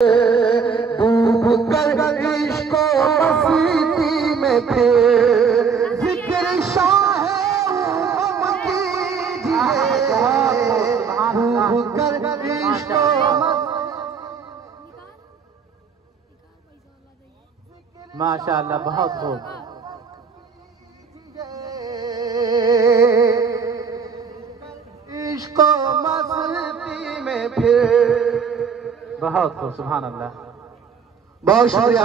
डूब कर इश्को मस्ती में फिर जिक्र शाह कीजिए। डूब कर इश्को माशाअल्लाह, बहुत खूब। इश्को मस्ती में फिर बहुत खूब, सुभान अल्लाह। बहुत शुक्रिया।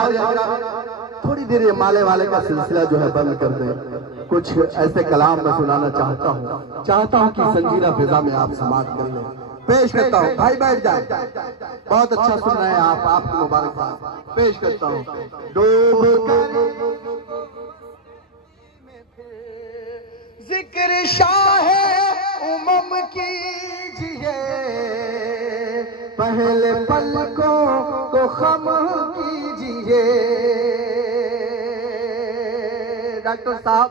थोड़ी देर ये माले वाले का सिलसिला जो है बंद कर दें। कुछ ऐसे कलाम मैं सुनाना चाहता हूँ कि संजीदा फिजा में आप समाप्त कर लें। पेश करता हूँ, भाई बैठ जाए। बहुत अच्छा सुन रहे हैं आप, आपको मुबारकबाद। पेश करता हूँ, डूब कर जिक्र शाह उमम कीजिए। पहले पलकों को खम कीजिए। डॉक्टर साहब,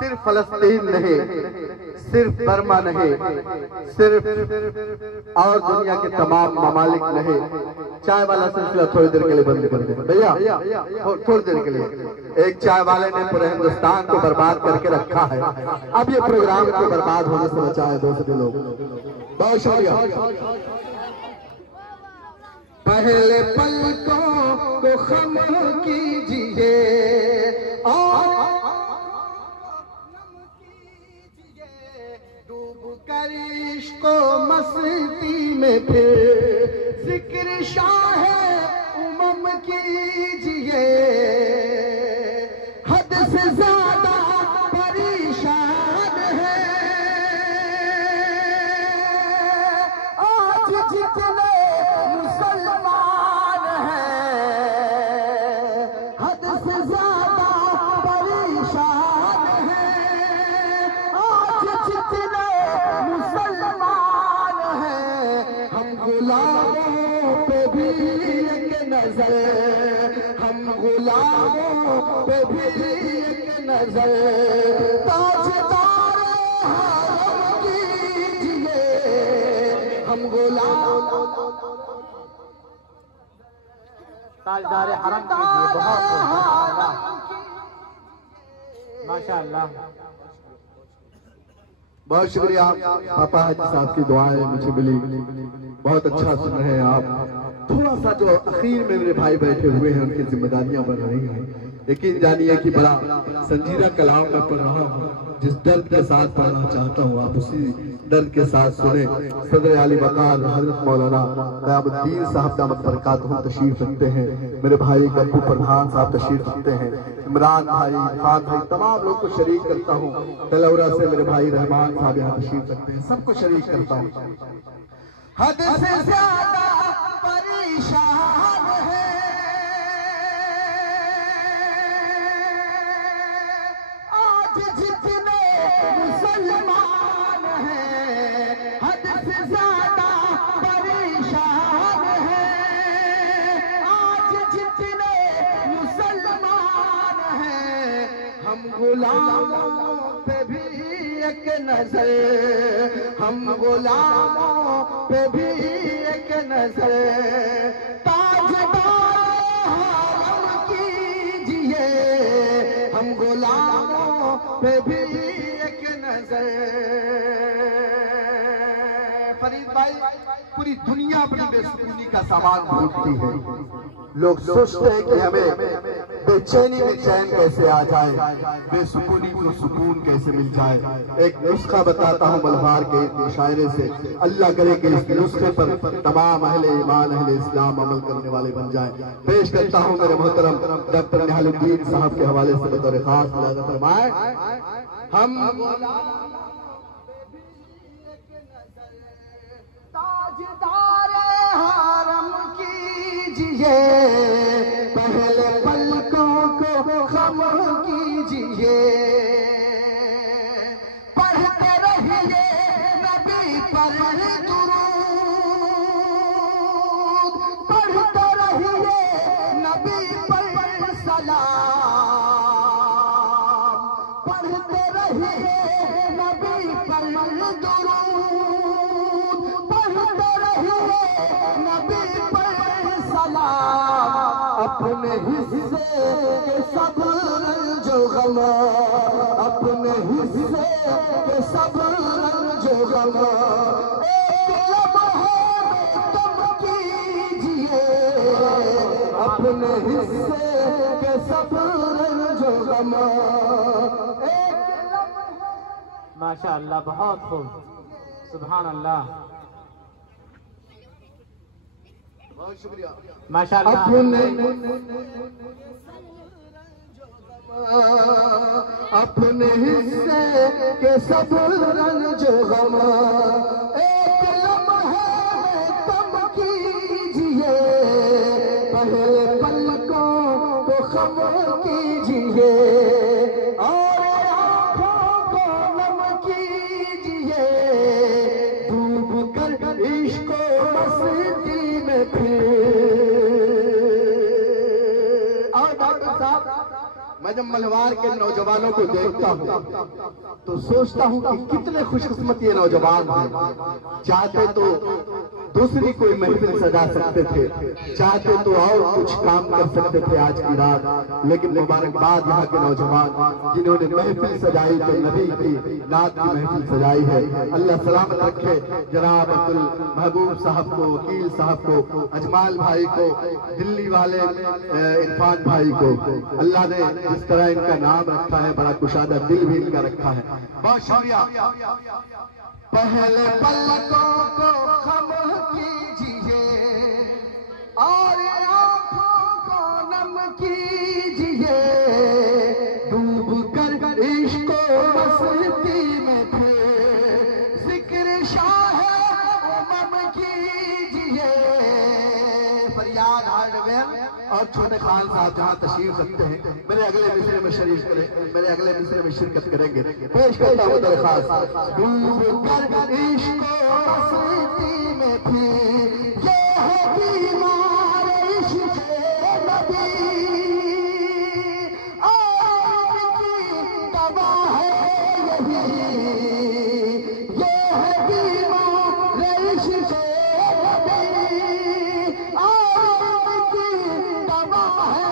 सिर्फ फलस्तीन नहीं, सिर्फ बर्मा नहीं, सिर्फ और दुनिया के तमाम ममालिक नहीं। चाय वाला सिलसिला थोड़ी देर के लिए बंद कर दे भैया, थोड़ी देर के लिए। एक चाय वाले ने पूरे हिंदुस्तान को बर्बाद करके रखा है। अब ये प्रोग्राम को बर्बाद होने से बचाए दूसरे लोग। बहुत शुक्रिया। पहले पलकों को खम कीजिए और डूब कर इश्को मस्ती में फिर जिक्र शाह उमम कीजिए। हद से ज्यादा परेशान है आज जितने मुसलमान हैं। हद से ज्यादा परेशान हैं आज जितने मुसलमान हैं। हम गुलामों पे भी एक नजर, हम गुलामों पे भी एक नजर। ताजदार हरम कीजिए, हम गुलाम ताजदार हरम कीजिए। बहुत खूब, माशाअल्लाह। बहुत शुक्रिया। पापा हाजी साहब की दुआएं मुझे मिली। बहुत अच्छा सुन रहे हैं आप। थोड़ा सा जो अखीर में मेरे भाई बैठे हुए हैं उनकी जिम्मेदारियां बढ़ रही हैं। यकीन जानिए कि बड़ा संजीदा कलाम मैं पढ़ रहा हूँ। जिस दर्द के साथ पढ़ना चाहता हूँ आप उसी दर्द के साथ सुने। सदर आली वकार हजरत मौलाना क़यामुद्दीन साहब दामत बरकातहू तशरीफ रखते हैं। मेरे भाई गप्पू प्रधान साहब तशरीफ रखते हैं। इमरान भाई, इरफान भाई, तमाम लोग को शरीक करता हूँ। तलौरा से मेरे भाई रहमान साहब यहाँ तशरीफ रखते हैं। सबको शरीक करता हूँ। हद से ज्यादा परेशान है आज जितने मुसलमान हैं। हद से ज्यादा परेशान है आज जितने मुसलमान हैं। हम गुलामों पे भी एक नजर, हम गुलामों पे भी एक नजर। ताजदार हरम कीजिए, हम गुलामों पे भी एक नजर। फरीद भाई, पूरी दुनिया अपनी बेसुकूनी का सामान ढूंढती है। लोग सोचते हैं कि हमें बेचैनी में चैन कैसे आ जाए, बेसुकूनी को सुकून कैसे मिल जाए। एक नुस्खा बताता हूँ मलबार के इशारे से। अल्लाह करे कि इस नुस्खे पर तमाम अहले ईमान अहले इस्लाम अमल करने वाले बन जाए। पेश करता हूँ मेरे मोहतरम डॉक्टर निहालुद्दीन साहब के हवाले से बतौर खास मुलाज़ा फरमाए। हम ताजदार हरम कीजिए, पहले पलकों को खम कीजिए। पढ़ते रहिए नबी पर दुरूद, पढ़ते रहिए नबी पर सलाम, पढ़ते रहिए नबी पर दुरूद, पढ़ते रहिए नबी पर सलाम। अपने हिस्से के सब रंजो गम, अपने हिस्से के सब रंजो गम एक लम्हे में कम कीजिए, अपने हिस्से के सब रंजो गम एक लम्हे। माशाअल्लाह, बहुत खूब, सुभान अल्लाह, बहुत शुक्रिया। माशाअल्लाह। अपने हिस्से के सब रंजो गम एक लम्हे में कम कीजिए, पहले पलकों को खम कीजिए और आँखों को नम कीजिए, डूब कर इश्क मस्ती में फिर। और डॉक्टर साहब, मैं जब मलवार के नौजवानों को देखता हूँ तो सोचता हूँ कि कितने खुशकिस्मत ये नौजवान हैं। चाहते तो दूसरी कोई महफिल सजा सकते थे, चाहते तो और कुछ काम कर सकते थे आज की रात, लेकिन मुबारकबाद यहाँ के नौजवान जिन्होंने महफिल सजाई तो नबी की नात की महफिल सजाई है। अल्लाह सलामत रखे जनाब अब्दुल महबूब साहब को, वकील साहब को, अजमाल भाई को, दिल्ली वाले इरफान भाई को। अल्लाह ने जिस तरह इनका नाम रखा है, बड़ा कुशादा दिल भी इनका रखा है। बहुत शुक्रिया। पहले पलकों को खम कीजिए और आँखों को नम कीजिए, डूब कर इश्क मस्ती में फिर जिक्र शाह उमम कीजिए। फरियाद हार्डवेयर और छोटे खान साहब जहाँ तशरीफ रखते हैं, मेरे अगले मिसरे में मेरे अगले मिसरे में शिरकत करेंगे। पेश करता हूँ दरख्वास्त, डूब कर इश्क मस्ती में फिर ये है बीमार इश्क नबी, और की दवा है यही, ये है बीमार इश्क नबी, और की दवा है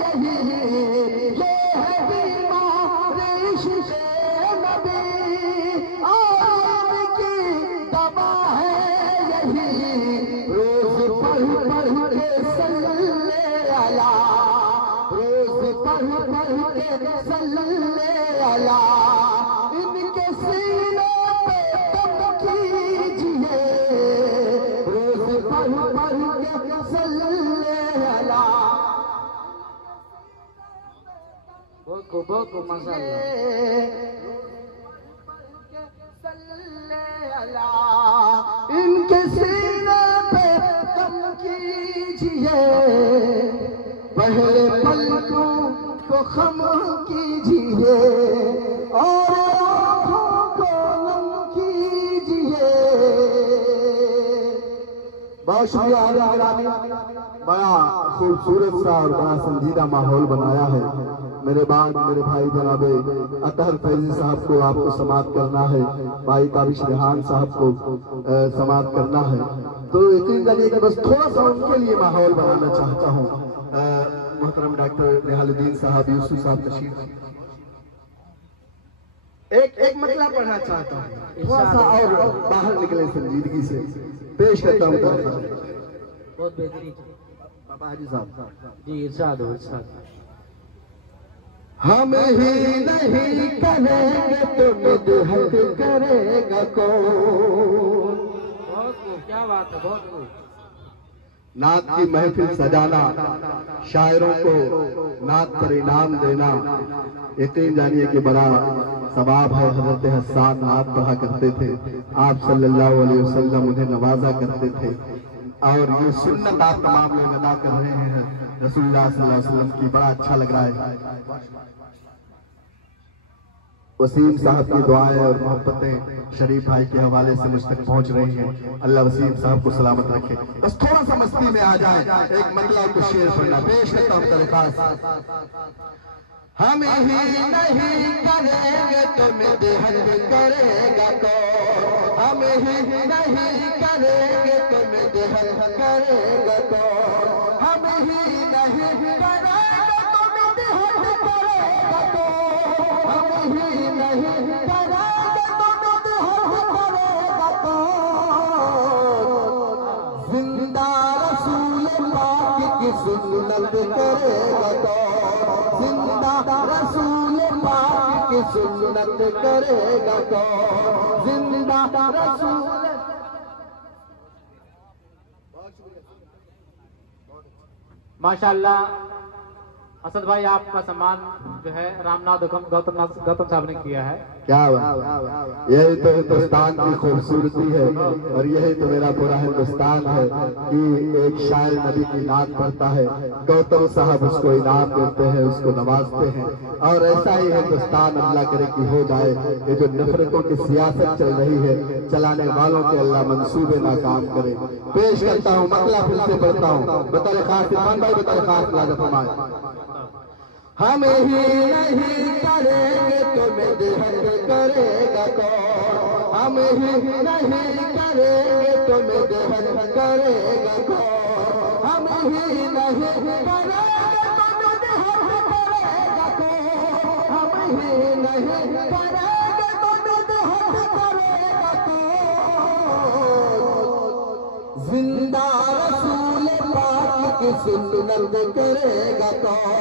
यही, ये है बीमार इश्क नबी, और की दवा है यही। रोज पढ़ पढ़ के सल्ले अला, रोज पढ़ पढ़ के सल्ले अला, इनके सीने पे दम कीजिए, रोज पढ़ पढ़ के सल्ले अला। बहुत माशाअल्लाह। इनके सीने पे दम कीजिए, पहले पलकों को खम कीजिए और आँखों को नम कीजिए। बहुत शुक्रिया। बड़ा खूबसूरत सा और बड़ा संजीदा माहौल बनाया है। मेरे भाई जनाबे अतहर फैजी साहब को आपको समाप्त करना है, भाई ताबिश रेहान साहब को समाप्त करना है, तो यकीन करिए कि बस थोड़ा सा उनके लिए माहौल बनाना चाहता हूँ। मोहतरम डॉक्टर निहालुद्दीन साहब, यूसुफ साहब तशरीफ, एक मतलब पढ़ना चाहता हूँ, थोड़ा सा और बाहर निकले संजीदगी से। पेश करता हूँ बहुत बेहतरीन बाबा हाजी साहब जी, इरशाद हो, इरशाद। हम ही नहीं करेंगे तो निधहत करेगा कौन। बहुत खूब, क्या बात है, बहुत खूब। नात की महफिल सजाना, शायरों को नात पर इनाम देना, यकीन जानिए कि बड़ा सवाब है। हजरत हसन नात पढ़ा करते थे, आप सल्लल्लाहु अलैहि वसल्लम उन्हें नवाजा करते थे, और ये सुन्नत आप तमाम लोग अदा कर रहे हैं रसूलुल्लाह सल्लल्लाहु अलैहि वसल्लम की। बड़ा अच्छा लग रहा है। वसीम साहब की दुआएं और मोहब्बतें शरीफ भाई के हवाले से मुझ तक पहुंच रही हैं। अल्लाह वसीम साहब को सलामत रखे। बस थोड़ा सा मस्ती में आ जाए, एक मतलब कुछ शेर पढ़ना पेश करता हूँ तरीकास। हम ही नहीं करेंगे तो निधहत करेगा कौन, हम ही नहीं करेंगे तो निधहत करेगा कौन। ही नहीं करेंगे तो बिदअत करेगा कौन। जिंदा रसूल पाक की सुन्नत करेगा कौन। जिंदा रसूल पाक की सुन्नत करेगा कौन। जिंदा रसूल। माशाल्लाह असद भाई, आपका सम्मान जो है रामनाथ गौतम साहब ने किया है। क्या बात, यही तो हिंदुस्तान की खूबसूरती है और यही तो मेरा पूरा हिंदुस्तान है कि एक शायर नबी की नात पढ़ता है, गौतम साहब उसको इनाम देते हैं, उसको नवाजते हैं। और ऐसा ही हिंदुस्तान अल्लाह करे कि हो जाए। ये जो नफरतों की सियासत चल रही है, चलाने वालों के अल्लाह मंसूबे नाकाम करे। पेश करता हूँ, मसला फिर से पढ़ता हूँ। बतौर खास इरफान भाई, बतौर खास लाजा फरमाए। हम ही नहीं करेंगे तो बिदअत करेगा कौन। हम ही नहीं करेंगे तो बिदअत करेगा कौन। हम ही नहीं करेंगे तो बिदअत करेगा कौन। हम ही नहीं करेंगे तो बिदअत करेगा कौन। जिंदा रसूल पाक की सुन्नत करेगा कौन।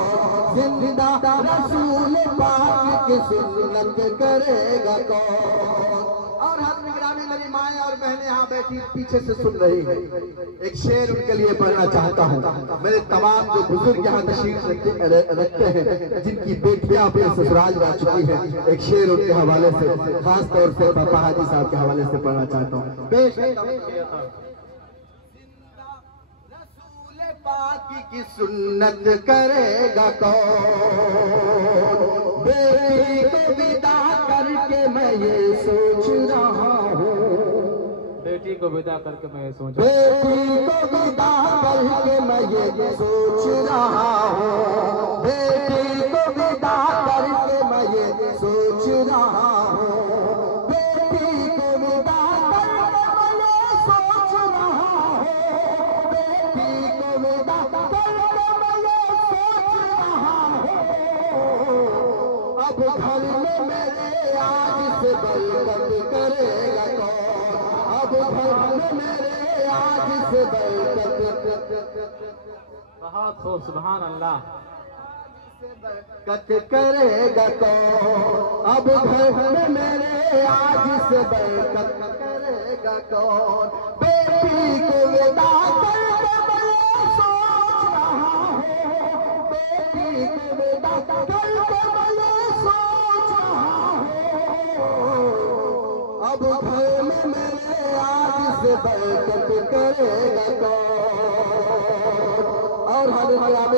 जिंदा रसूल पाक की सुन्नत करेगा कौन। और हज़रत गिरामी मेरी माएँ और बहनें यहाँ बैठी पीछे से सुन रही है। एक शेर उनके लिए पढ़ना चाहता हूँ। मेरे तमाम जो बुजुर्ग यहाँ तशरीफ रखते हैं, जिनकी बेटियां अपने ससुराल जा चुकी हैं, एक शेर उनके हवाले से, खास तौर से पापा हाजी साहब के हवाले से पढ़ना चाहता हूँ। पाकी की सुन्नत करेगा कौन। बेटी को विदा करके मैं ये सोच रहा हूँ। बेटी को विदा करके मैं ये सोच बेटी को विदा करके मैं ये सोच रहा हूँ। बेटी को विदा करके मैं ये सोच रहा हूँ। बेटी को विदा करके मैं ये सोच रहा हूँ। बेटी को विदा करके मैं ये सोच रहा हूँ। अब घर में मेरे आज से बरकत करेगा कौन। अब घर में मेरे आज से बरकत। बहुत खूब, सुभान अल्लाह। बरकत करेगा कौन। अब घर में मेरे आज से बरकत करेगा कौन। बेटी को विदा करके मैं ये सोच रहा हूँ। बेटी को विदा करके मैं ये सोच रहा हूँ। अब घर में मेरे आज से बरकत करेगा कौन। और हज़रत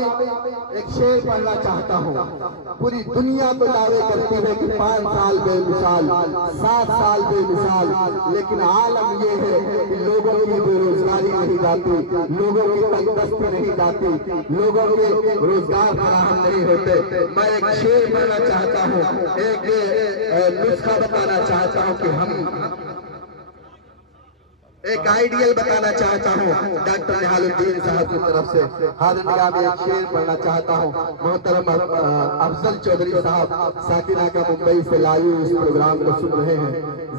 एक शेर पढ़ना चाहता हूँ। पूरी दुनिया तो दावे करती है कि 5 साल बेमिसाल, 7 साल बेमिसाल, लेकिन आलम ये है कि लोगों की बेरोजगारी नहीं जाती, लोगों की तंगदस्ती नहीं जाती, लोगों के रोजगार फराहम नहीं होते। मैं एक शेर पढ़ना चाहता हूँ, एक नुस्खा बताना चाहता हूँ कि हम एक आइडियल बताना चाहता हूँ डॉक्टर निहालुद्दीन साहब की तरफ से। हाजिर में एक शेर पढ़ना चाहता हूँ। मोहतरम अफजल चौधरी साहब साकिना का मुंबई से लाइव इस प्रोग्राम को सुन रहे हैं।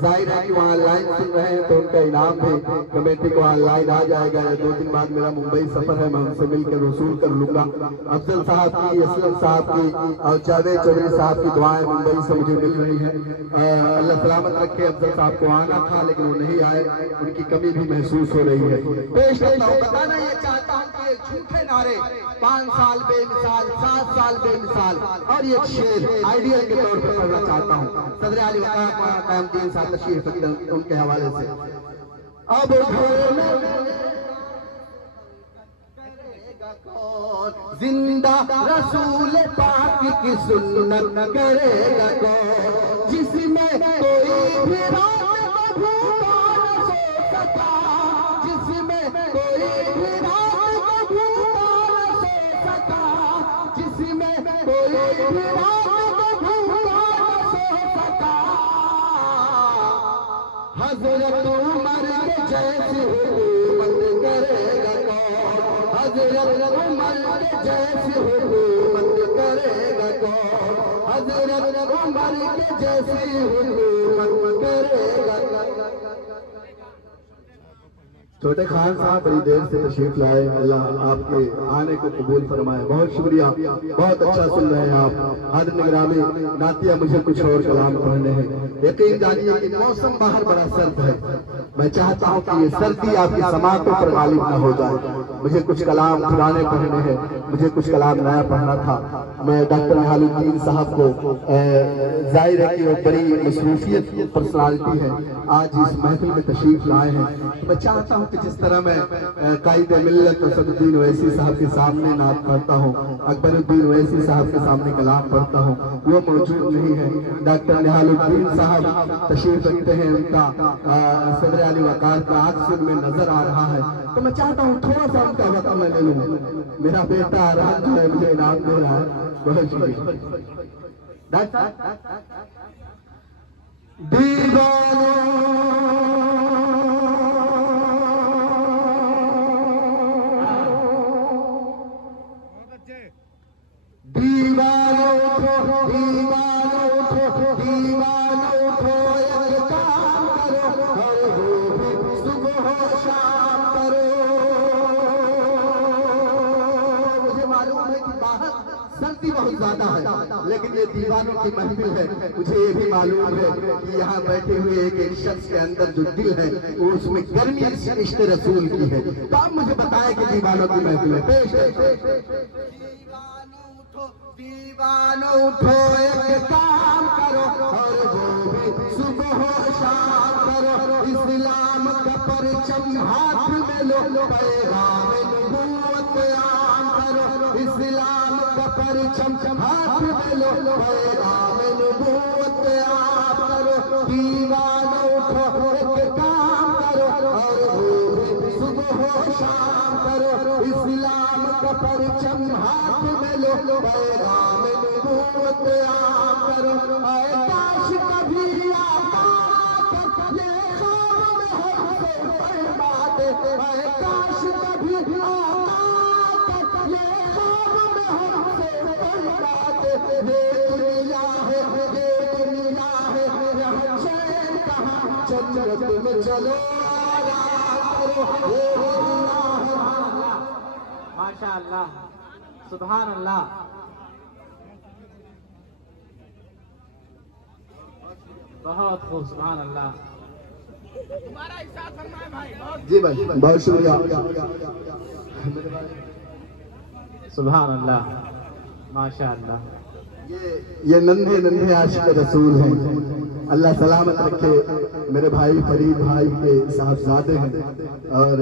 जाहिर है कि वहाँ ऑनलाइन सुन रहे हैं तो उनका इनाम भी कमेटी को ऑनलाइन आ जाएगा। 2 दिन बाद मेरा मुंबई सफर है, मैं उनसे मिलकर वसूल कर लूंगा। अफजल साहब की, असलम साहब की और जावेद चौधरी साहब की दुआएं मुंबई से मुझे मिल रही है। अल्लाह सलामत रखे। अफजल साहब को आना था लेकिन वो नहीं आए, उनकी कमी भी महसूस हो रही है। पेश करता हूँ, बताना ये चाहता हूँ कि झूठे नारे 5 साल बेमिसाल, 7 साल बेमिसाल, और ये शेर आइडियल के तौर पर पढ़ना चाहता हूँ। सदर आली वक़ार कायमुद्दीन साहब तशरीफ रखते हैं, उनके हवाले से। अब घर में जिंदा रसूल पाक की सुन्नत करेगा कौन। जिसमें कोई भी रात को भूखा न सो सका, जिसमें कोई भी रात को भूखा न सो सका, जिसमें कोई भी रात को भूखा न सो सका। हजरत उमर के जैसी हुकूमत करेगा कौन। हजरत उमर के जैसी हुकूमत करेगा कौन, हजरत उमर के जैसी हुकूमत करेगा। छोटे खान साहब बड़ी देर से तशरीफ लाए, अल्लाह आपके आने को कबूल फरमाए। बहुत शुक्रिया, बहुत अच्छा सुन रहे हैं आप। हद निगरानी नातिया, मुझे कुछ और कलाम पढ़ने हैं। यकीन जानिए कि मौसम बाहर बड़ा सर्द है, मैं चाहता हूँ कि ये सर्दी आपकी समातों पर गालिब न हो जाए। मुझे कुछ कलाम पुराने पढ़ने हैं, मुझे कुछ कलाम नया पढ़ना था। मैं डॉक्टर निहालुद्दीन साहब को जाहिर है कि वो बड़ी मसरूफियत पर्सनालिटी है, आज इस महफिल में तशरीफ लाए हैं। मैं चाहता हूँ कि जिस तरह मैं कायद मिल्लत असदुद्दीन ओवैसी साहब के सामने नात पढ़ता हूँ, अकबरुद्दीन ओवैसी साहब के सामने कलाम पढ़ता हूँ, वो मौजूद नहीं है। डॉक्टर निहालुद्दीन साहब तशरीफ रखते हैं, उनका सदर आली वकार का आक्सिन में नजर आ रहा है, तो मैं चाहता हूँ थोड़ा सा उनका वक्त मैं ले लूँ। मेरा बेटा रात जो है मुझे इनाम दे रहा है, बहुत शुक्रिया। दीवानो उठो, दीवानो उठो, दीवानो उठो, एक काम करो, हर वो भी सुबह शाम करो। मुझे मालूम है कि बाहर सर्दी बहुत ज्यादा है, लेकिन ये दीवानों की महफिल है। मुझे ये भी मालूम है कि यहाँ बैठे हुए एक शख्स के अंदर जो दिल है वो उसमें गर्मी इश्क रसूल की है। तो आप मुझे बताएं कि दीवानों की महफिल है। पेश दीवानो उठो, एक काम करो, और वो भी सुबह शाम करो। इस्लाम का परचम हाथ में लो, पैगाम नबूवत आम करो। इस्लाम का परचम हाथ में लो, पैगाम नबूवत आम करो। दीवानो उठो, एक काम करो, और वो भी सुबह शाम करो। इस्लाम का परचम हाथ में लो, पैगाम नबूवत आम करो। काश कभी आता ये ख्वाब में हमसे फरमा दे, काश कभी आता ये ख्वाब में हमसे फरमा दे। ये दुनिया है, ये दुनिया है, यहाँ चैन कहाँ, जन्नत में चलो आराम करो। ये दुनिया है। माशाअल्लाह, सुभान अल्लाह। बहुत खूब, सुभान अल्लाह। जी भाई, बहुत शुक्रिया। सुभान अल्लाह, माशाअल्लाह। ये नन्हे नन्हे आशिक रसूल हैं, अल्लाह सलामत रखे। मेरे भाई फरीद भाई के साहबजादे हैं, और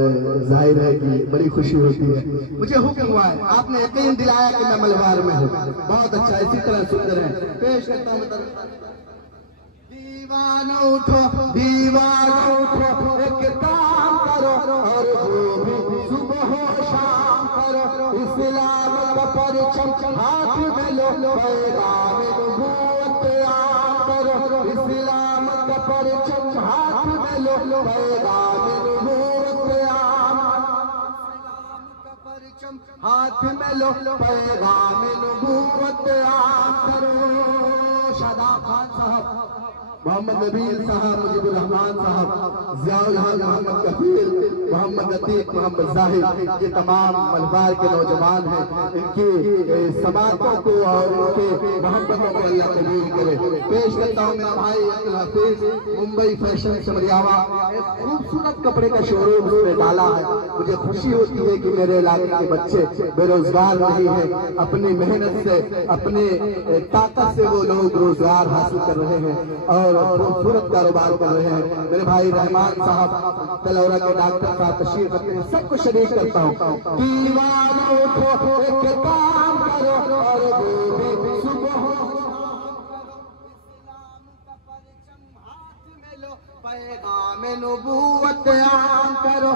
जाहिर है कि बड़ी खुशी होती है। मुझे हुक्म हुआ है, आपने यकीन दिलाया कि मैं मलबार में हूँ। बहुत अच्छा, इसी तरह सुंदर है। पेश करता हूँ। दीवानो उठो, दीवानो उठो, एक काम करो, और वो भी सुबह शाम करो। इस्लाम का परचम हाथ में लो, पैगाम नबूवत आम करो। इस्लाम का परचम हाथ में लो, पैगाम नबूवत आम। इस्लाम का परचम हाथ में लो, पैगाम नबूवत आम करो। शादाब खान साहब, मोहम्मद नबील साहब, मुजीबुर रहमान साहब, जियाउल हक मोहम्मद कफील, मोहम्मद अतीक, मोहम्मद जाहिद, ये तमाम मलबार के नौजवान हैं। इनकी समातों को और इनके मोहब्बतों को अल्लाह कबूल करे। पेश करता हूँ मेरा भाई अब्दुल हफीज, मुंबई फैशन समरियावा, एक खूबसूरत कपड़े का शोरूम उसमें डाला है। मुझे खुशी होती है कि मेरे इलाके के बच्चे बेरोजगार नहीं है, अपनी मेहनत से, अपने ताकत से वो लोग रोजगार हासिल कर रहे हैं और खूबसूरत कारोबार कर रहे हैं। मेरे भाई रहमान साहब तलौरा के डॉक्टर साहब तशरीफ रखते हैं, सबको शरीक करता हूँ। दीवानो उठो, एक काम करो, और वो भी सुबह पैगाम नबूवत आम करो।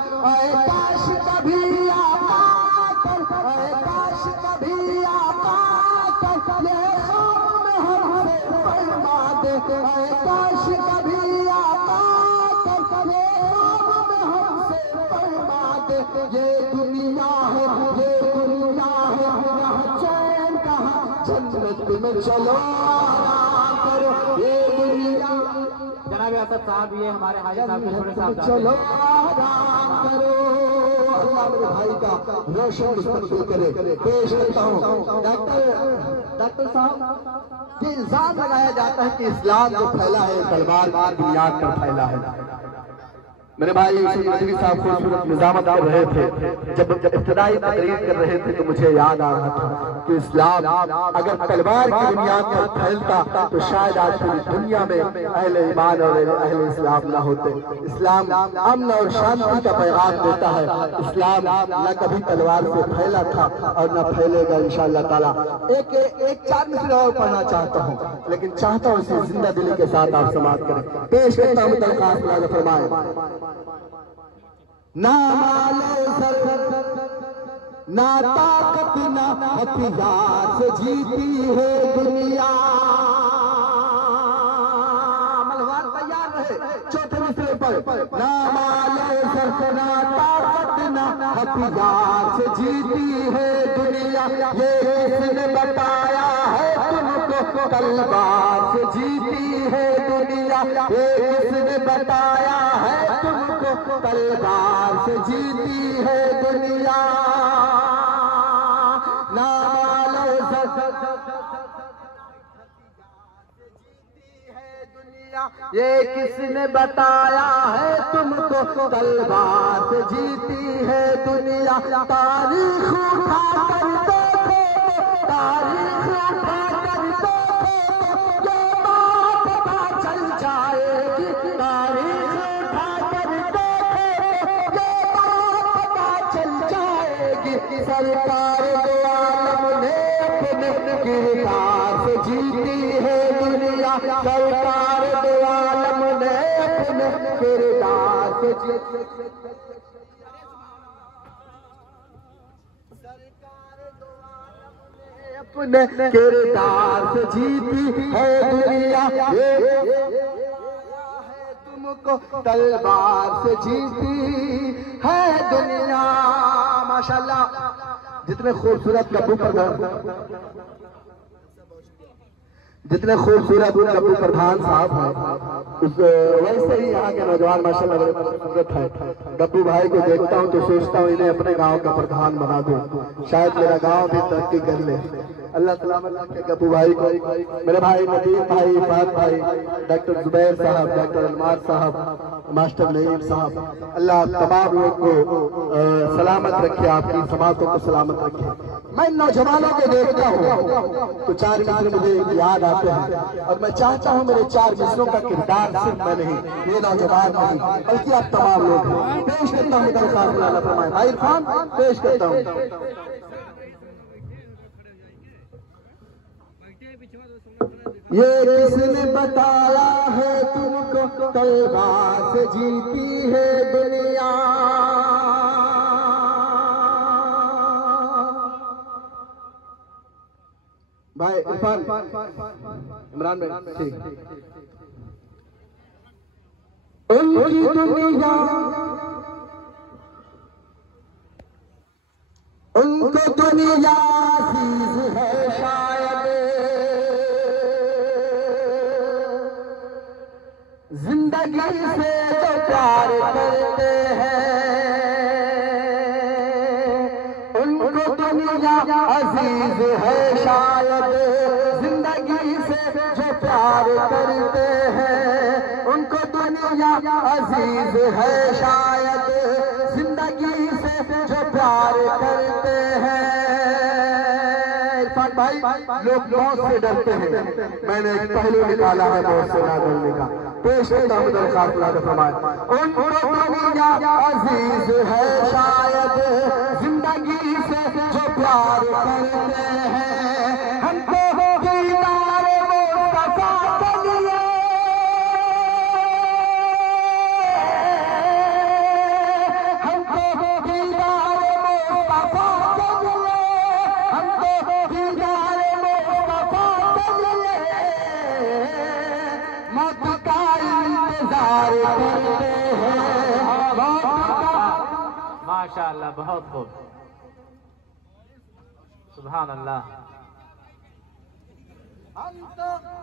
काश कभी आका कर, काश कभी आका कर, ये ख्वाब में हमसे फरमा दे। काश कभी आका कर, ये ख्वाब में हमसे फरमा दे। ये दुनिया है, ये दुनिया जन्नत में चलो आराम करो ये दुनिया। जनाब असद साहब ये हमारे हाजी साहब के छोटे साहब चलो आराम करो। अल्लाह मेरे भाई का रोशन मुस्तकबिल करे। पेश करता हूँ डॉक्टर साहब। ये इल्जाम लगाया जाता है कि इस्लाम जो फैला है तलवार दुनिया पर फैला है। मेरे भाई नदवी साहब खूबसूरत निजामत कर रहे थे। जब इब्तिदाई तकरीर कर रहे थे तो मुझे याद आ रहा था कि इस्लाम अगर तलवार की बुनियाद पर फैलता तो शायद आज पूरी दुनिया में अहले ईमान और अहले इस्लाम न होते। इस्लाम अमन और शांति का पैगाम देता है। इस्लाम न कभी तलवार से फैला था और न फैलेगा इंशाअल्लाह ताला। एक 4 मिसरे और पढ़ना चाहता हूँ, लेकिन चाहता हूँ इसे जिंदा दिली के साथ आप समाप्त करें। पेश करता हूँ दरखास्त फरमाए। ना माले सर ना ताकत ना हथियार से जीती है दुनिया। मलवार तैयार रहे। चौथे मिसरे पर ना माले सर ना ताकत ना हथियार से जीती है दुनिया। ये किसने बताया है तुमको तलवार से जीती है दुनिया। ये किसने बताया है तुमको तलवार से जीती है दुनिया। ना मालो ये किसने बताया है तुमको तलवार से जीती है दुनिया। तारीख उठा कर देखो, तारीख उठा कर देखो, ये बात पता चल जाएगी। तारीख उठा कर देखो, ये बात पता चल जाएगी। सरकार दो आलम ने अपने किरदार से जीती है दुनिया। सरकार दो आलम ने अपने किरदार से जीती। अपने किरदार से जीती है दुनिया। तुमको तलवार से जीती है दुनिया। माशाल्लाह जितने खूबसूरत गप्पू प्रधान साहब हैं, उस वैसे ही यहाँ के नौजवान माशाल्लाह बड़े खूबसूरत है। गप्पू भाई को देखता हूँ तो सोचता हूँ इन्हें अपने गांव का प्रधान बना दूं, शायद मेरा गांव भी तरक्की कर ले। अल्लाह सलामत रखे गप्पू भाई को। मेरे भाई नदीम भाई, फहद भाई, डॉक्टर जुबैर साहब, डॉक्टर अलमार साहब, मास्टर नईम साहब, अल्लाह तमाम लोग को सलामत रखे, आपकी समातों को सलामत रखे। मैं नौजवानों को देखता हूँ तो 4 मिसरे मुझे याद आते हैं और मैं चाहता हूँ मेरे 4 मिसरों का किरदार सिर्फ मैं नहीं, ये नौजवान नहीं बल्कि आप तमाम लोग हैं। पेश करता हूँ दरखास्त फरमाए भाई खान, पेश करता हूँ। ये किसने बताया है तुमको तलवार से जीती है दुनिया। भाई इरफान, इमरान भाई ठीक। उनकी दुनिया उनको दुनिया अजीज है शायद, जिंदगी से जो प्यार करते हैं उनको दुनिया अजीज है शायद। जिंदगी से जो प्यार करते हैं उनको दुनिया अजीज है शायद। जिंदगी से जो प्यार करते हैं। इरफान भाई, लोग मौत से डरते हैं, मैंने एक पहलू निकाला है मौत से ना डरने का। पेश करता हूँ दरखास्त फरमाए। उनको दुनिया अजीज है शायद, जिंदगी से जो प्यार करते हैं। हमको दीदार मुस्तफा के लिए, हमको दीदार मुस्तफा के लिए, हमको दीदार मुस्तफा के लिए मौत का इंतजार करते हैं। माशाअल्लाह, बहुत खूब, सुभान अल्लाह।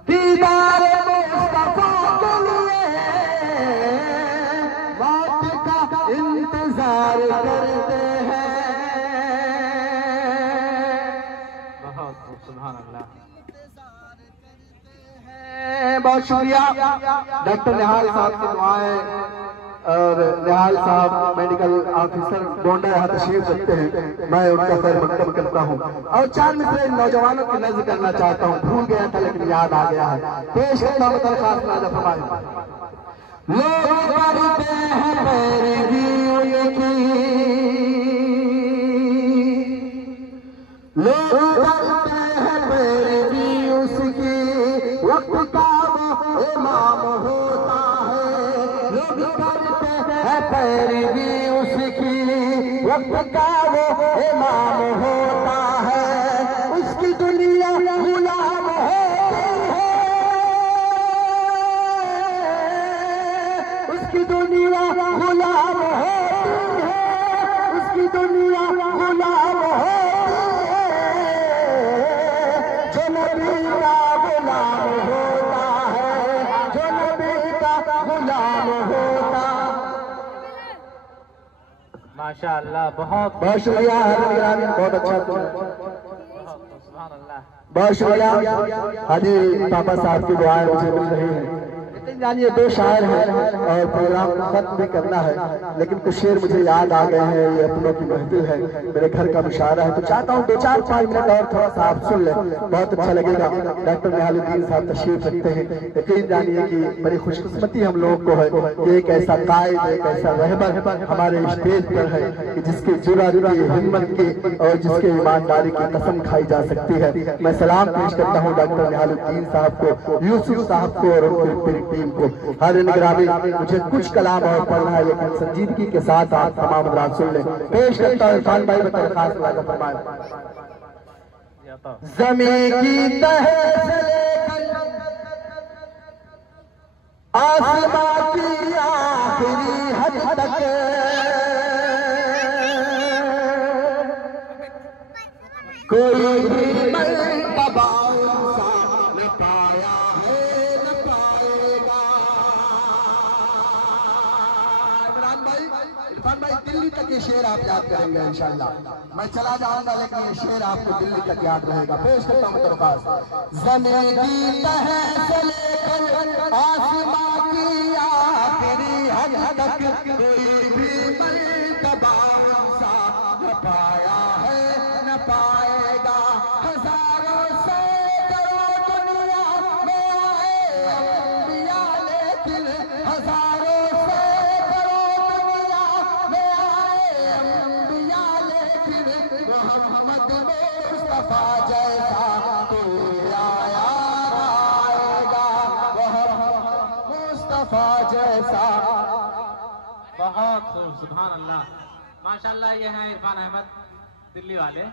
दीदार मुस्तफा के लिए मौत का इंतजार करते हैं। बहुत सुभान अल्लाह। बहुत शुक्रिया डॉक्टर निहाल साहब की दुआएं और निहाल साहब मेडिकल ऑफिसर गोंडा यहाँ तशरीफ रखते हैं, मैं उनका खैर मकदम करता हूँ और 4 मिसरे नौजवानों की नज़र करना चाहता हूँ। भूल गया था लेकिन याद आ गया है। पेश करता हूँ दरख्वास्त नाज़ा फरमाएं। लोग करते हैं पैरवी उनकी, लोग करते हैं पैरवी उसकी, वक्त का वो इमाम होता है। लोग करते हैं पैरवी उसकी, वक्त का वो इमाम होता है। उसकी दुनिया गुलाम होती है, उसकी दुनिया गुलाम होती है, उसकी दुनिया गुलाम होती है। जो नबी का गुलाम होता है, जो नबी का गुलाम होता। माशाअल्लाह, बहुत बहुत शुक्रिया, बहुत अच्छा, सुभान अल्लाह। बहुत शुक्रिया। हाजी पापा साहब की दुआएं मुझे मिल रही हैं। लेकिन जानिए 2 शायर हैं और प्रोग्राम खत्म भी करना है, लेकिन कुछ शेर मुझे याद आ गए हैं। ये अपनों की महफिल है, मेरे घर का मुशायरा है, तो चाहता हूँ 2-4-5 मिनट और थोड़ा सा आप सुन लें, बहुत अच्छा लगेगा। डॉक्टर निहालुद्दीन साहब तशरीफ रखते हैं। यकीन जानिए कि बड़ी खुशकिस्मती हम लोगों को है कि एक ऐसा कायद, एक ऐसा रहबर हमारे स्टेज पर है कि जिसकी जुर्रत की, हिम्मत की और जिसके ईमानदारी की कसम खाई जा सकती है। मैं सलाम पेश करता हूँ डॉक्टर निहालुद्दीन साहब को, यूसुफ साहब को और उनकी पूरी टीम को। हर निगरानी मुझे कुछ कलाम और पढ़ना है, लेकिन संजीदगी के साथ आप तमाम हजरात सुन लें। पेश करता हूँ इरफान भाई में दरख्वास्त नाज़ा फरमाएं। ज़मीं की तह से लेकर आसमां की आखिरी हद तक, कोई भी मर्तबा न पाया है न पाएगा। इरफान भाई दिल्ली तक ये शेर आप याद करेंगे इंशाअल्लाह। मैं चला जाऊंगा लेकिन ये शेर आपको दिल्ली तक याद रहेगा। पेश करता हूँ दरख्वास्त। ज़मीं की तह से लेकर आसमां की आखिरी हद तक, कोई भी मर्तबा सा न पाया है न पाएगा। हजारों से करोड़ दुनिया में आए अंबिया, लेकिन हजारों से करोड़ दुनिया में आए अंबिया, लेकिन मोहम्मद मुस्तफा जैसा कोई आया आएगा। मोहम्मद मुस्तफा जैसा। बहुत सुभान अल्लाह, माशाअल्लाह। ये हैं इरफान अहमद दिल्ली वाले,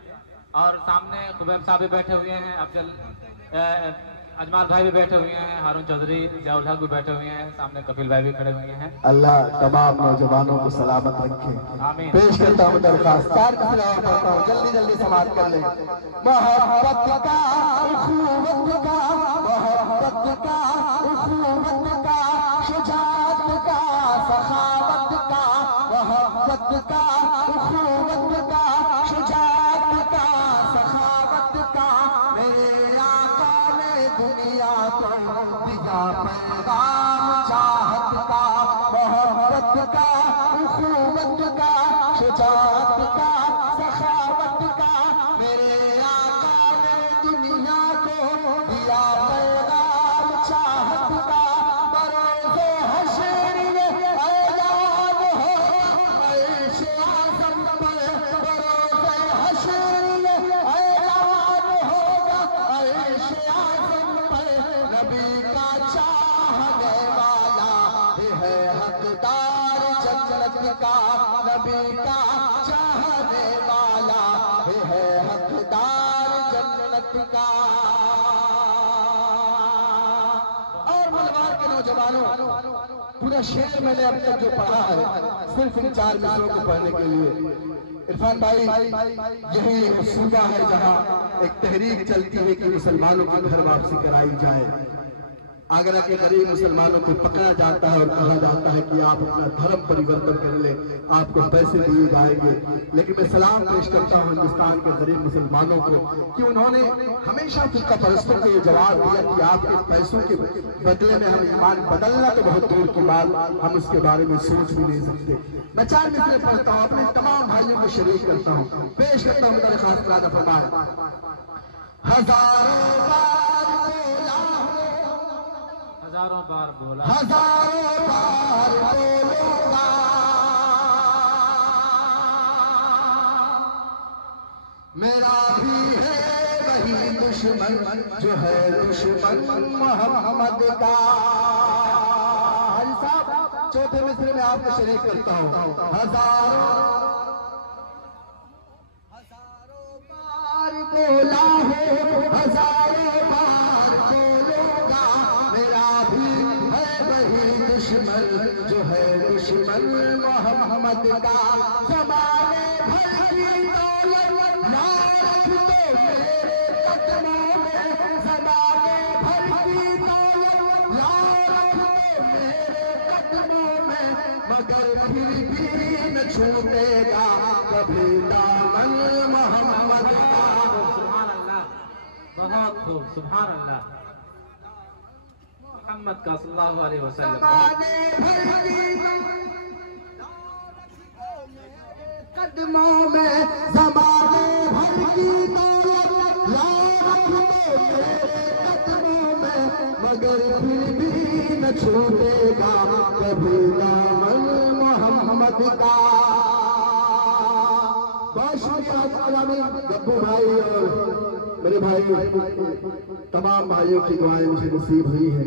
और सामने खुबैब साहब भी बैठे हुए हैं, अफजल अजमाल भाई भी बैठे हुए हैं, हारून चौधरी, जियाउल हक भी बैठे हुए हैं, सामने कपिल भाई भी खड़े हुए हैं। अल्लाह तमाम नौजवानों को सलामत रखे, आमीन। पेश करता हूँ दरख्वास्त। 4 मिसरे और पढ़ता हूँ, जल्दी जल्दी समाप्त कर लें। मोहब्बत का, उखुवत का, मोहब्बत का, उखुवत का, शुजाअत का, सखावत का, मोहब्बत का, उखुवत का, शुजाअत का, सखावत का, मेरे आका ने दुनिया को दिया पैगाम चाहत का। मोहब्बत का, उखुवत का, शुजाअत का, सखावत का, मेरे आका ने दुनिया को दिया पैगाम चाहत का। बरोज़े हश्र ये ऐलान होगा अर्श आज़म पर, बरोज़े हश्र ये ऐलान होगा अर्श आज़म पर। नबी का चाहने वाला है हकदार जन्नत का, नबी का चाहने वाला है हकदार जन्नत का। और मलबार के नौजवानों, पूरा शेर मैंने अब तक जो पढ़ा है सिर्फ इन 4 मिसरों को पढ़ने के लिए इरफान भाई, यही सूबा है जहाँ एक तहरीक चलती है कि मुसलमानों की घर वापसी कराई जाए। आगरा के गरीब मुसलमानों को पकड़ा जाता है और कहा जाता है कि आप अपना धर्म परिवर्तन कर ले, आपको पैसे दिए जाएंगे। लेकिन मैं सलाम पेश करता हूँ हिंदुस्तान के गरीब मुसलमानों को कि उन्होंने हमेशा फिरका परस्तों को ये जवाब दिया कि आपके पैसों के बदले में हम ईमान बदलना तो बहुत दूर की बात, हम उसके बारे में सोच भी नहीं सकते। मैं 4 मिसरे पढ़ता हूँ, अपने तमाम भाइयों को शरीक करता हूँ, पेश करता हूँ मेरे खास खुदा फरमाए। हजारों बार बोला, हजारों बार बोलूंगा, मेरा भी है वही दुश्मन जो है दुश्मन मोहम्मद का। हाजी साहब, चौथे मिसरे में आपको शरीक करता हूँ। हजारों बार बोला हो, हजारों बार बोलूंगा, मेरा भी है वही दुश्मन जो है दुश्मन मोहम्मद का। ज़माने भर की दौलत ना रख दो मेरे कदमों में, ज़माने भर की दौलत ना रख दो मेरे कदमों में, मगर फिर भी न छूटेगा कभी दामन मोहम्मद का। सुभान अल्लाह, बहुत खूब, सुभान अल्लाह, मोहम्मद का सल्लल्लाहु अलैहि वसल्लम। कदमों में ज़माने भर की दौलत ला रख दो मेरे कदमों में, मगर फिर भी न छूटेगा कभी दामन मोहम्मद का। बहुत शुक्रिया गप्पू भाई और मेरे भाई, तमाम भाइयों की दुआएं मुझे नसीब हुई है।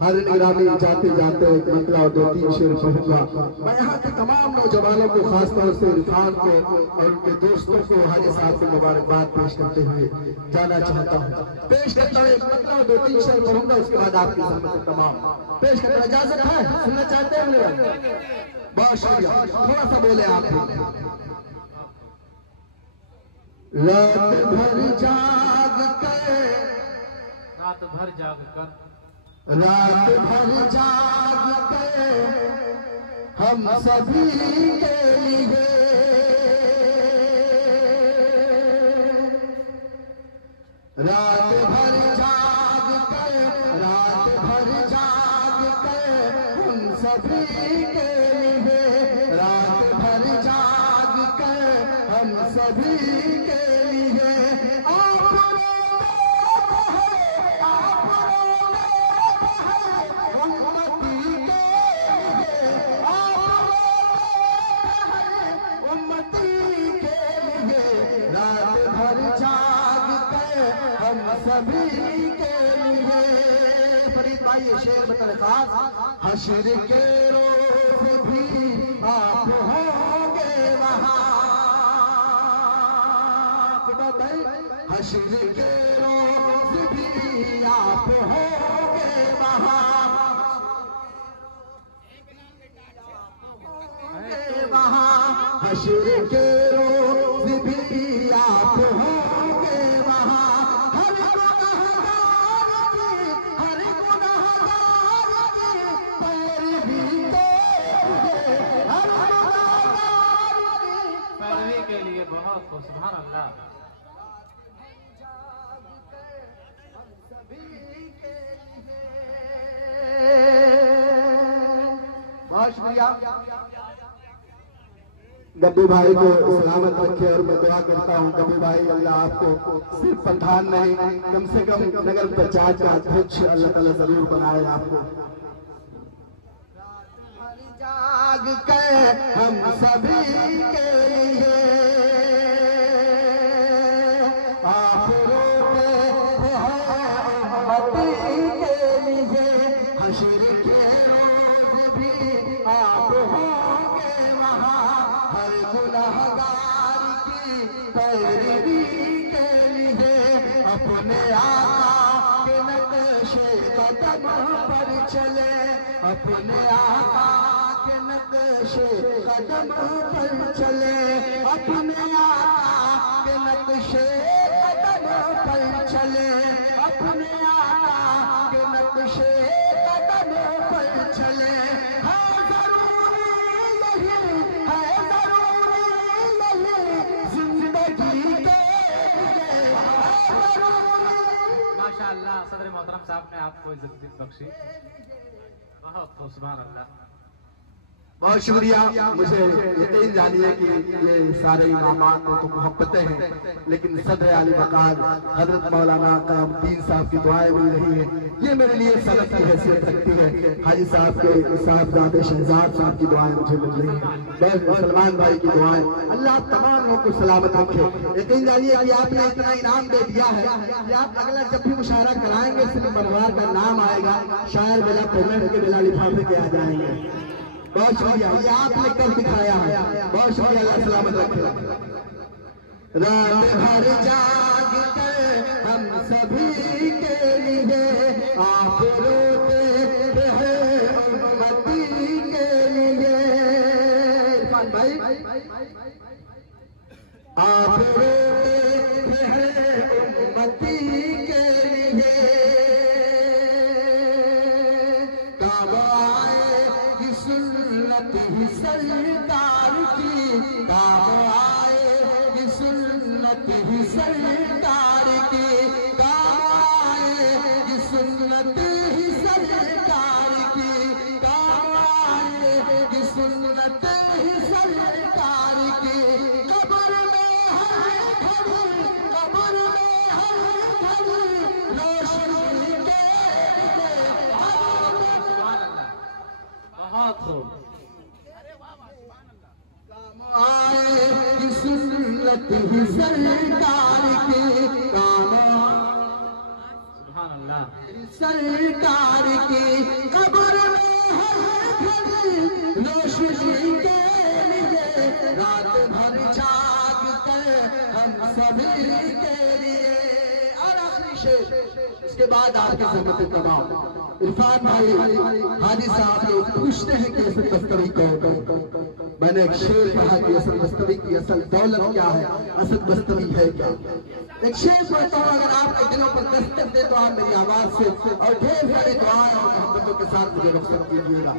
हर निगरानी जाते जाते एक मतला और 2-3 शेर पढ़ूंगा। मैं यहाँ के तमाम नौजवानों को, खासतौर से इरफान को और उनके दोस्तों को हाजी साहब को मुबारकबाद पेश करते हुए जाना चाहता हूँ। पेश करता हूँ एक मतला और 2-3 शेर पढ़ूंगा, उसके बाद आपकी सम्मत तमाम पेश करना इजाजत है, सुनना चाहते हैं? बहुत शुक्रिया, थोड़ा सा बोले आप। रात भर जाग कर, रात भर जाग कर, रात भर जाग कर हम सभी के लिए, रात भर जाग कर, रात भर जाग कर हम सभी के लिए, रात भर जाग कर हम सभी के लिए। सभी के लिए फरीद भाई ये शेर बता खास। हश्र के रोज भी आप होंगे वहाँ, हश्र के रोज भी आप होंगे वहाँ, वहाँ हश्र के रोज भी आप होंगे वहाँ। के लिए बहुत खूब, सुभान अल्लाह। बहुत शुक्रिया। गब्बू भाई को सलामत रखे और मैं दुआ करता हूँ गब्बू भाई अल्लाह आपको सिर्फ प्रधान नहीं, कम से कम नगर पंचायत का अध्यक्ष अल्लाह ताला जरूर बनाए आपको। जाग कर हम सभी के लिए आप रोते हैं उम्मती के लिए, हश्र के रोज भी आप होंगे वहाँ, हर गुनहगार की पैरवी के लिए, अपने आका के नक्शे कदम पर चले, अपने आका नक्शे कदम पर चले, अपने आका के नक्शे कदम पर चले, अपने आका के नक्शे कदम पर चले। है जरूरी यही, है जरूरी यही जिंदगी के लिए, है जरूरी। माशाअल्लाह सदर मोहतरम साहब ने आपको इज्जत बख्शी, बहुत खूब, सुभान अल्लाह। बहुत शुक्रिया। मुझे यकीन जानिए कि ये सारे इनामात तो मोहब्बतें हैं, लेकिन सदर आली वकार हजरत मौलाना क़यामुद्दीन साहब की दुआएं मिल रही हैं, ये मेरे लिए सनद की हैसियत रखती है। हाजी साहब के साहबजादे शहजाद साहब की दुआएं मुझे मिल रही हैं, बस मुसलमान भाई की दुआएं। अल्लाह तमाम लोगों को सलामत रखे। यकीन जानिए कि आपने इतना इनाम दे दिया है कि आप अगला जब भी मुशायरा कराएंगे सिर्फ बनवार का नाम आएगा, शायर बिला पेमेंट के बिला लिफाफे के आ जाएंगे। बहुत शुक्रिया, ये आपने कर दिखाया है, बहुत शुक्रिया। अल्लाह सलामत रखे। रात भर जाग कर हम सभी के लिए आप रोते हैं उम्मती के लिए। इरफान भाई, आप रोते हैं उम्मती के लिए, ही सरकार की काम आए, सुन्नत ही सरकार की काम आए, सुन्नत ही सरकार की काम आए, सुन्नत ही सरकार की। कब्र में हर घड़ी, कब्र में हर घड़ी रोशनी के बहुत खूब। आए सुन्नत ही सरकार की काम, सुभान अल्लाह, सरकार की। कब्र में हर घड़ी रोशनी के लिए, रात भर जाग कर हम सभी के लिए। और आखिरी शेर, इसके बाद आपकी ज़हमत तमाम। इरफान भाई हाजी साहब लोग पूछते हैं कि असद बस्तवी कौन। मैंने एक शेर कहा कि असद बस्तवी की असल दौलत क्या है, असद बस्तवी है क्या। एक शेर पढ़ता हूँ, अगर आपके दिलों पर दस्तक दे तो आप मेरी आवाज से और ढेर सारी दुआएं और मोहब्बतों के साथ मुझे रुखसत कीजिएगा।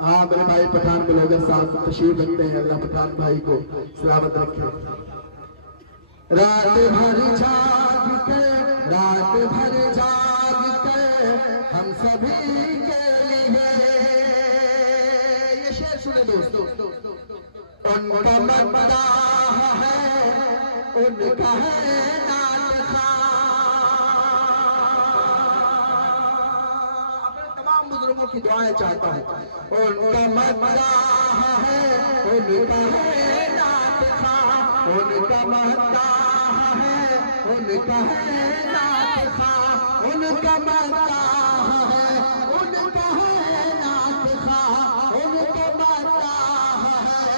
हाँ, मेरे भाई पठान बलोगर साहब तशरीफ रखते हैं, अल्लाह पठान भाई को सलामत रखे। रात भर जाग कर, रात भर जाग कर हम सभी के लिए। ये शेर सुने दोस्तों, उनका मदाह है, उनका है नात खां। अपने तमाम बुजुर्गों की दुआएं चाहता हूँ। उनका मदाह है, उनका है नात खां, उनका मदाह है, उनका है नात खां, उनका मदाह है, उनका है नात खां, उनका मदाह है,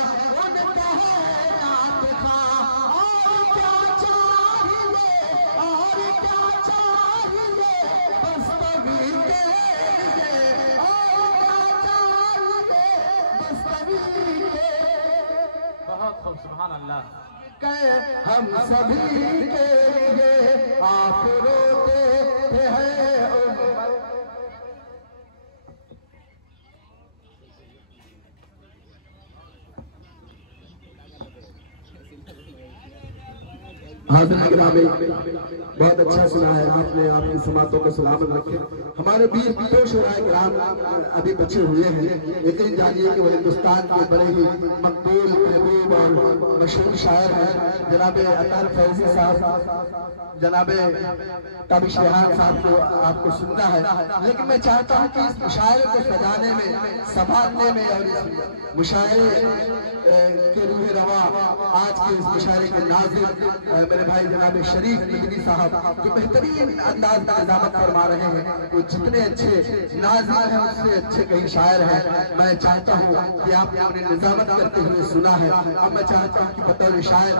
उनका है नात खां। और क्या चाहिए, और क्या चाहिए बस्तवी के लिए, और क्या चाहिए बस्तवी के। बहुत खूब, सुभान अल्लाह। हम सभी के लिए आप रोते हैं। हाज़िर गिरामी, बहुत अच्छा सुना है आपने, आपकी समातों को सलामत रखे। हमारे वीर विदोष राम अभी बचे हुए हैं, लेकिन जानिए कि वो हिंदुस्तान के बड़े ही मकबूल, महबूब और मशहूर शायर हैं जनाब अतर फैजी साहब, जनाब ताबिश रेहान साहब को आपको सुनना है। लेकिन मैं चाहता हूँ कि इस मुशायरे को सजाने में, संभालने में और इस मुशायरे के रूह रवा आज के इस मुशायरे के नाज़िर मेरे भाई जनाब शरीफ मदनी साहब जो बेहतरीन अंदाज में निज़ामत फरमा रहे हैं, वो जितने अच्छे नाज़िर हैं उससे अच्छे कहीं शायर हैं। मैं चाहता हूँ कि आपने उन्हें निज़ामत करते हुए सुना है। अब मैं चाहता हूँ कि बतौर शायर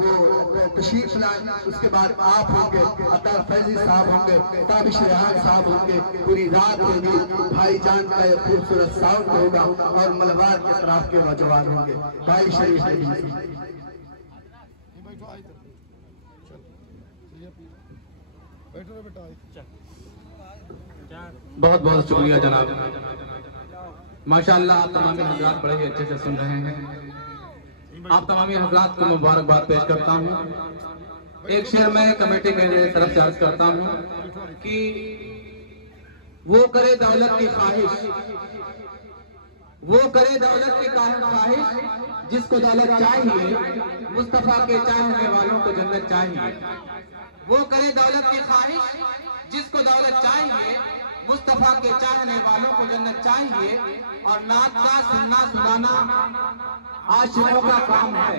वो तशरीफ लाएं, उसके बाद आप होंगे, अता फैजी साहब होंगे, ताबिश रेहान साहब होंगे, पूरी रात होगी, भाईजान का खूबसूरत साउंड होगा और मलबार के तरफ के नौजवान होंगे। भाई शरीफ बहुत बहुत शुक्रिया जनाब, माशाअल्लाह आप तमामी हज़रात बड़े ही अच्छे से सुन रहे हैं। आप तमामी हज़रात को मुबारकबाद पेश करता हूँ। एक शेर में कमेटी के तरफ से अर्ज करता हूँ कि वो करे दौलत की ख्वाहिश, वो करे दौलत की ख्वाहिश जिसको दौलत चाहिए, मुस्तफा के चाहने वालों को जन्नत चाहिए। वो करे दौलत की ख्वाहिश जिसको दौलत चाहिए, मुस्तफा के चाहने वालों को जन्नत चाहिए। और नात का सुनना सुनाना आशिकों का काम है।